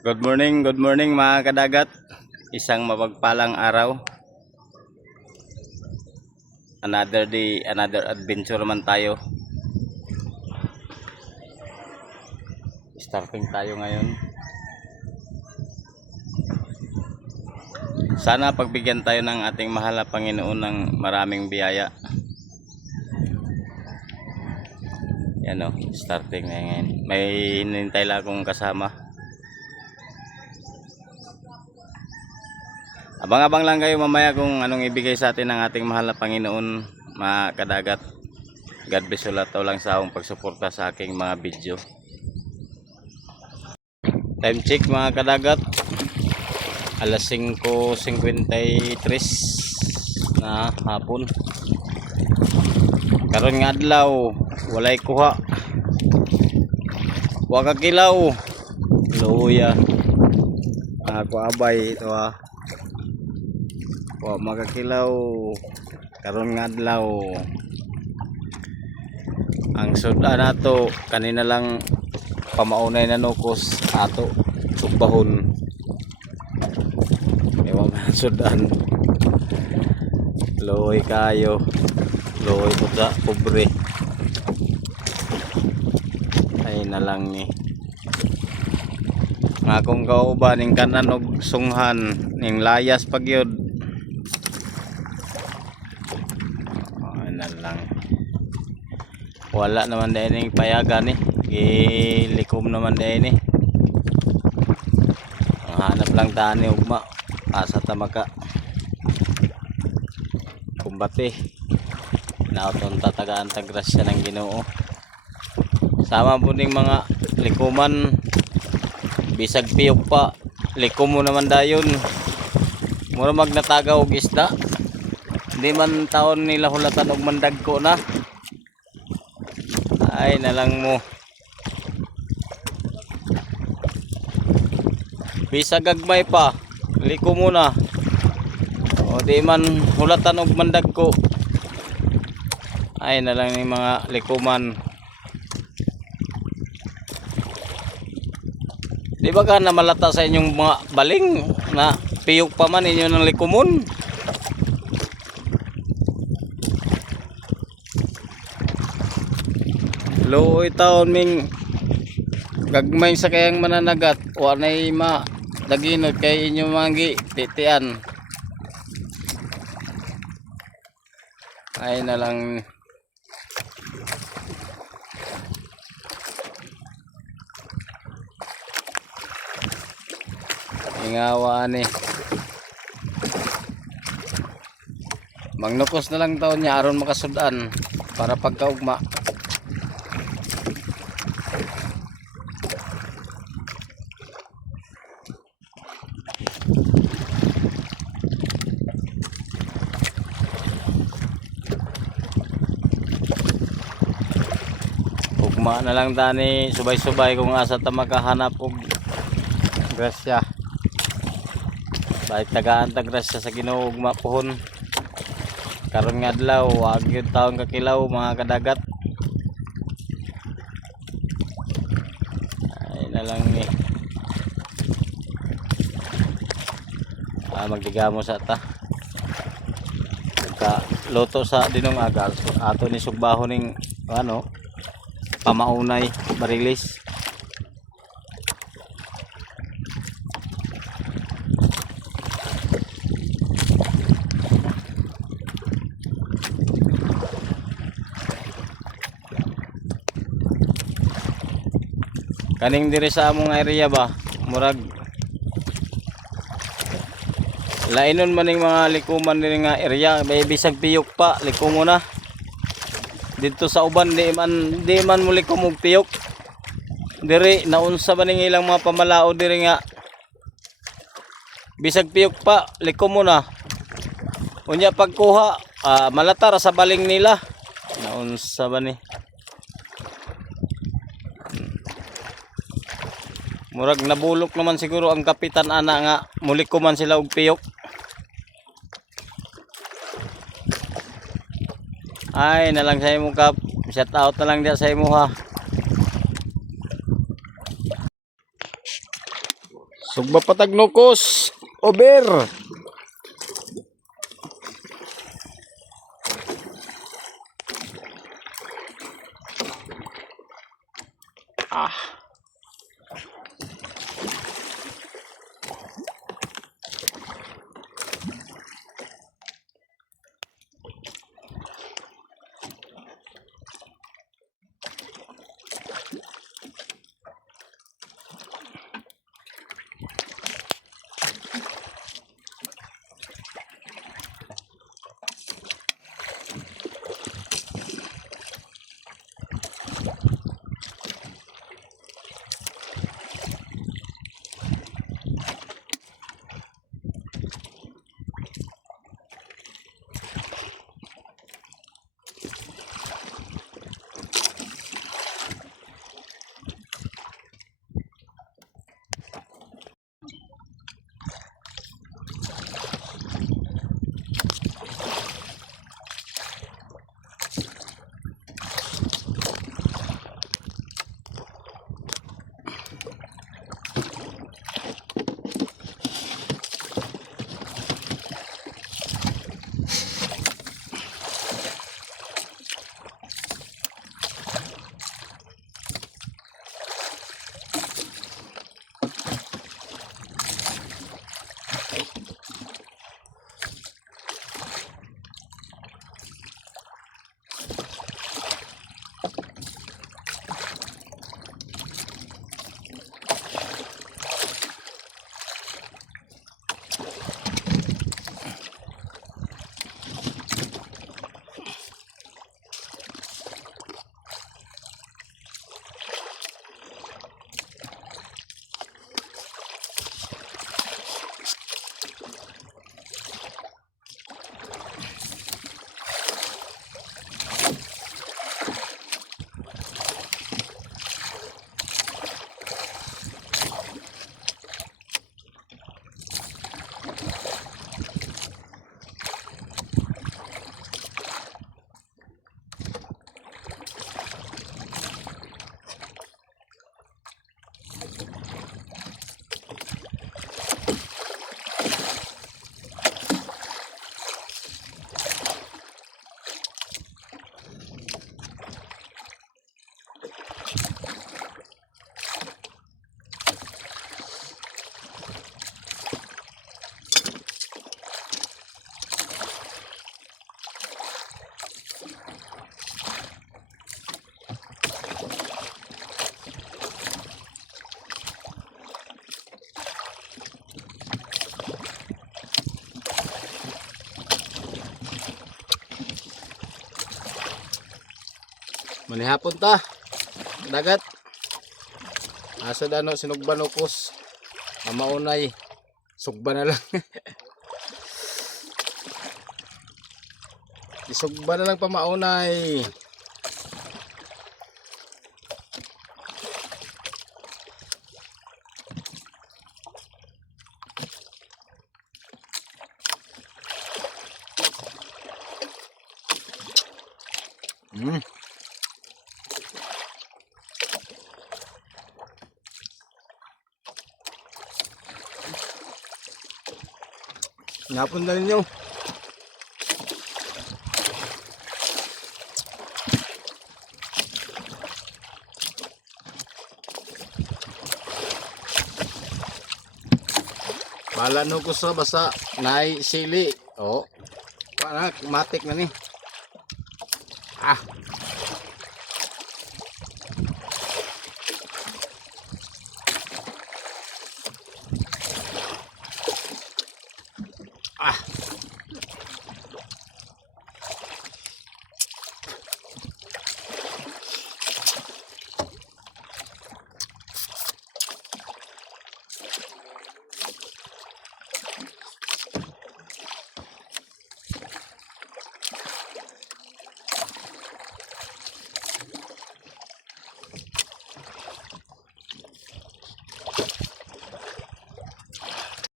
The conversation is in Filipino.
Good morning mga kadagat. Isang mapagpalang araw. Another day, another adventure man tayo. Starting tayo ngayon. Sana pagbigyan tayo ng ating mahal na Panginoon ng maraming biyaya. Yan o, starting na ngayon. May hinintay lang akong kasama. Abang-abang lang kayo mamaya kung anong ibigay sa atin ng ating mahal na Panginoon, mga kadagat. God bless ulit lang sa akong pagsuporta sa aking mga video. Time check mga kadagat, alas 5:53 na hapon. Karon nga adlaw, walay kuha. Wa ka kilaw. Luya. Ako abay ito ha. Wa magakilaw. Karon nga adlaw. Ang suda nato kanina lang pamaunay na nukos ato sugbahon. Ewan nga sudan. Loy kayo. Loy po sa pobre. Ay na lang ni. Nga kung kauban ning kanan og sunghan ning layas pagyod. Ay na lang. Wala naman dahil ning payagan gilikom naman dahil ang hanap lang tani ugma asa tamaka kumbate nauton tatagaan tagrasya ng Ginoo. Sama po ning mga likuman bisag piyok pa likom mo naman dayon mura magnatagaw og isda hindi man taon nila hulatan og mandagko na. Ay nalang mo bisag gagmay pa liko muna o di man hulatan og mandagko. Ay nalang ni mga likuman. Di ba ka na malata sa inyong mga baling na piyok pa man inyo ng likumon? Luoy taon ming gagmay sa kayang mananagat o anay ma daginod kay inyo mangi titian. Ay na lang ingawaan magnukos na lang taon niya aron makasudan para pagkaugma. Ugma na lang tani subay-subay kung asa ta makahanap og grasya. Bait tagaan ta grasya sa Ginoo ugma pohon. Karon nga adlaw wa gyud taon kakilaw mga kadagat. Ay na lang ni. Magdigamo sa ta. Ka loto sa dinong agal ato ni sugbaho ning ano pamaunay barilis. Kaning diri sa among area ba murag lainon man ning mga likuman diri nga area may bisag piyok pa likom mo na. Dito sa uban di man mo likom og piyok. Diri naunsa ba ning ilang mga pamalao diri nga bisag piyok pa likom mo na. Unya pagkuha malatar sa baling nila. Naunsa ba ni? Murag nabulok naman siguro ang kapitan ana nga mulikuman sila og piyok. Ay nalang sa imo kap. Shout out na lang dia sa imo ha. Sugba patag nukos. Over. Ah. Manihapon ta. Dagat. Asa dano sinugban ukos. Maunay. Sugba na lang. Isugba na lang pamaunay. Napon na ninyo. Bala no ko sa basa nay sili. Oh. Panak matik na ni. Ah.